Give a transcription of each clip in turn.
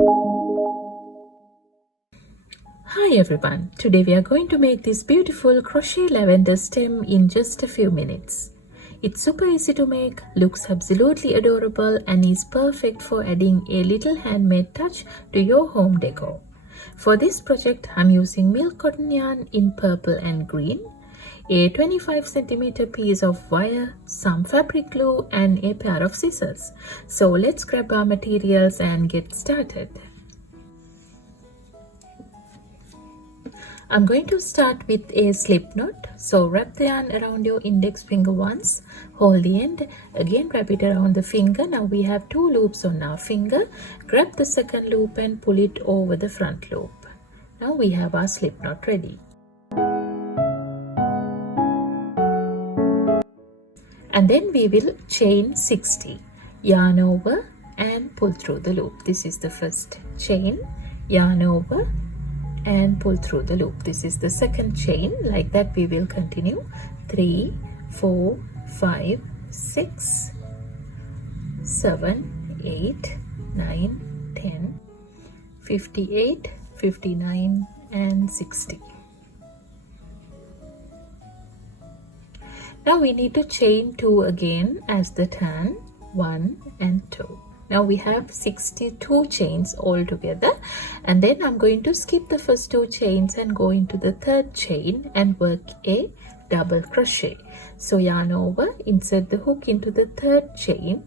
Hi everyone, today we are going to make this beautiful crochet lavender stem in just a few minutes. It's super easy to make, looks absolutely adorable and is perfect for adding a little handmade touch to your home decor. For this project, I'm using milk cotton yarn in purple and green, a 25 centimeter piece of wire, some fabric glue and a pair of scissors. So let's grab our materials and get started. I'm going to start with a slip knot. So wrap the yarn around your index finger once, hold the end, again wrap it around the finger. Now we have 2 loops on our finger. Grab the second loop and pull it over the front loop. Now we have our slip knot ready. And then we will chain 60. Yarn over and pull through the loop. This is the first chain. Yarn over and pull through the loop. This is the second chain. Like that we will continue. 3, 4, 5, 6, 7, 8, 9, 10, 58, 59 and 60. Now we need to chain 2 again as the turn, 1 and 2. Now we have 62 chains all together, and then I'm going to skip the first 2 chains and go into the third chain and work a double crochet. So yarn over, insert the hook into the third chain,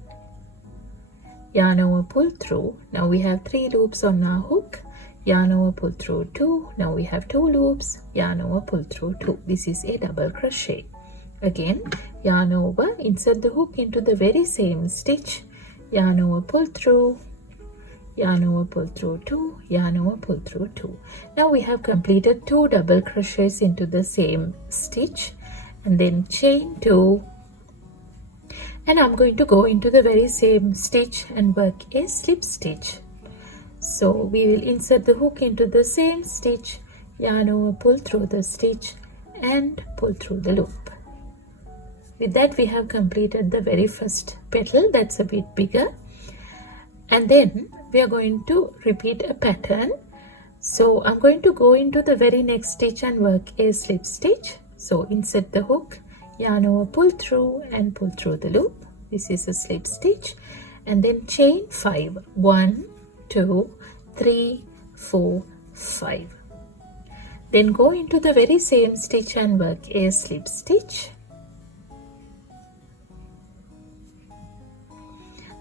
yarn over, pull through. Now we have 3 loops on our hook, yarn over, pull through 2. Now we have 2 loops, yarn over, pull through 2. This is a double crochet. Again, yarn over, insert the hook into the very same stitch, yarn over, pull through, yarn over, pull through 2, yarn over, pull through 2. Now we have completed 2 double crochets into the same stitch, and then chain 2, and I'm going to go into the very same stitch and work a slip stitch. So we will insert the hook into the same stitch, yarn over, pull through the stitch and pull through the loop. With that we have completed the very first petal, that's a bit bigger, and then we are going to repeat a pattern. So I'm going to go into the very next stitch and work a slip stitch. So insert the hook, yarn over, pull through and pull through the loop. This is a slip stitch, and then chain 5, 1, 2, 3, 4, 5. Then go into the very same stitch and work a slip stitch.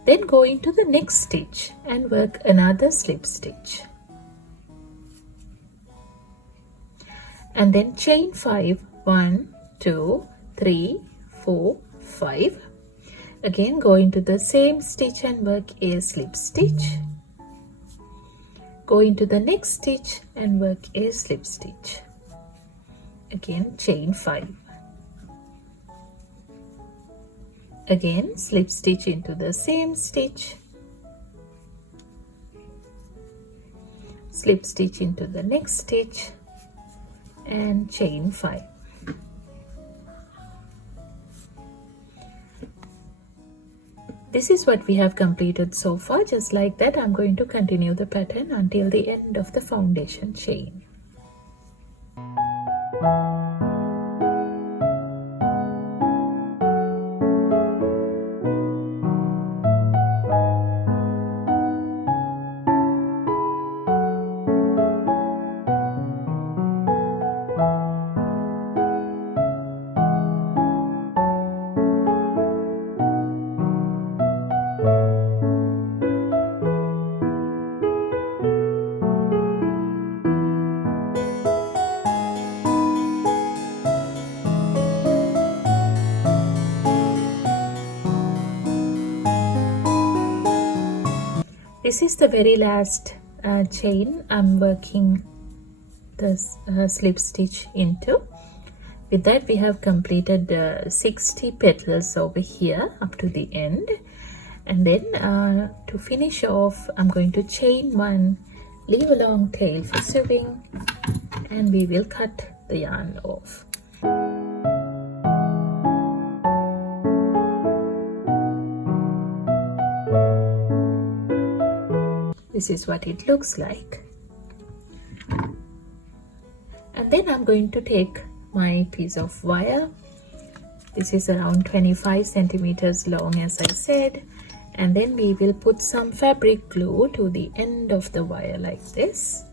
Then go into the next stitch and work another slip stitch. And then chain 5, 1, 2, 3, 4, 5. Again go into the same stitch and work a slip stitch. Go into the next stitch and work a slip stitch. Again chain 5. Again slip stitch into the same stitch, slip stitch into the next stitch and chain 5. This is what we have completed so far. Just like that, I'm going to continue the pattern until the end of the foundation chain. This is the very last chain I'm working the slip stitch into. With that we have completed 60 petals over here up to the end, and then to finish off I'm going to chain 1, leave a long tail for sewing, and we will cut the yarn off. This is what it looks like. And then I'm going to take my piece of wire. This is around 25 centimeters long, as I said, and then we will put some fabric glue to the end of the wire like this.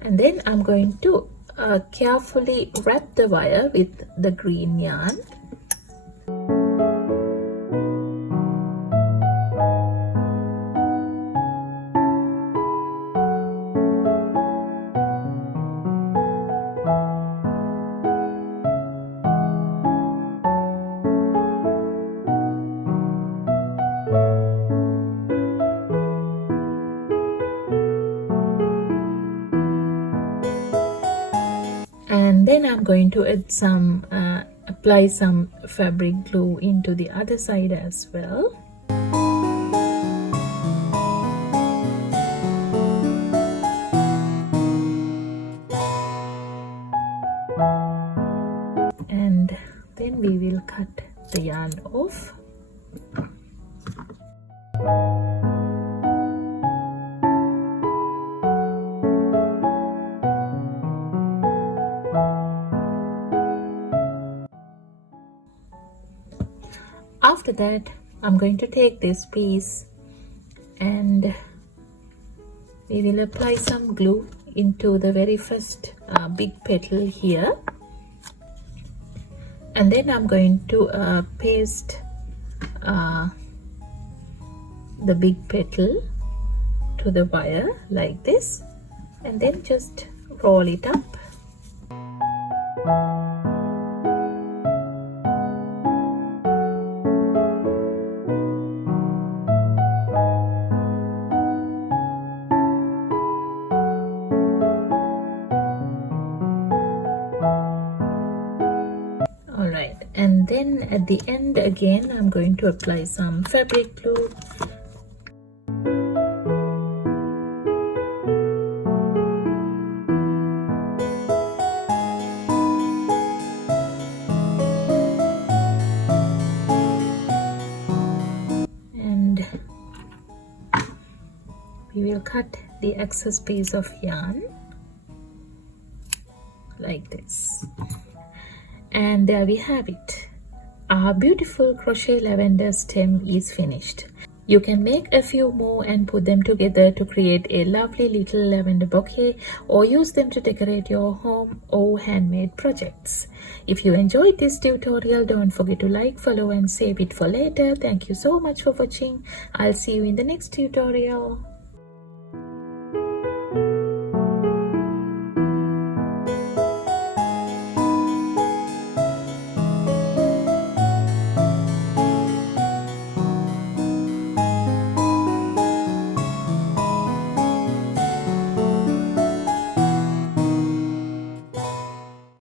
And then I'm going to carefully wrap the wire with the green yarn. And then I'm going to add some apply some fabric glue into the other side as well. And then we will cut the yarn off. After that, I'm going to take this piece and we will apply some glue into the very first big petal here, and then I'm going to paste the big petal to the wire like this, and then just roll it up. Alright, and then at the end again I'm going to apply some fabric glue. And we will cut the excess piece of yarn like this. And there we have it. Our beautiful crochet lavender stem is finished. You can make a few more and put them together to create a lovely little lavender bouquet, or use them to decorate your home or handmade projects. If you enjoyed this tutorial, don't forget to like, follow and save it for later. Thank you so much for watching. I'll see you in the next tutorial.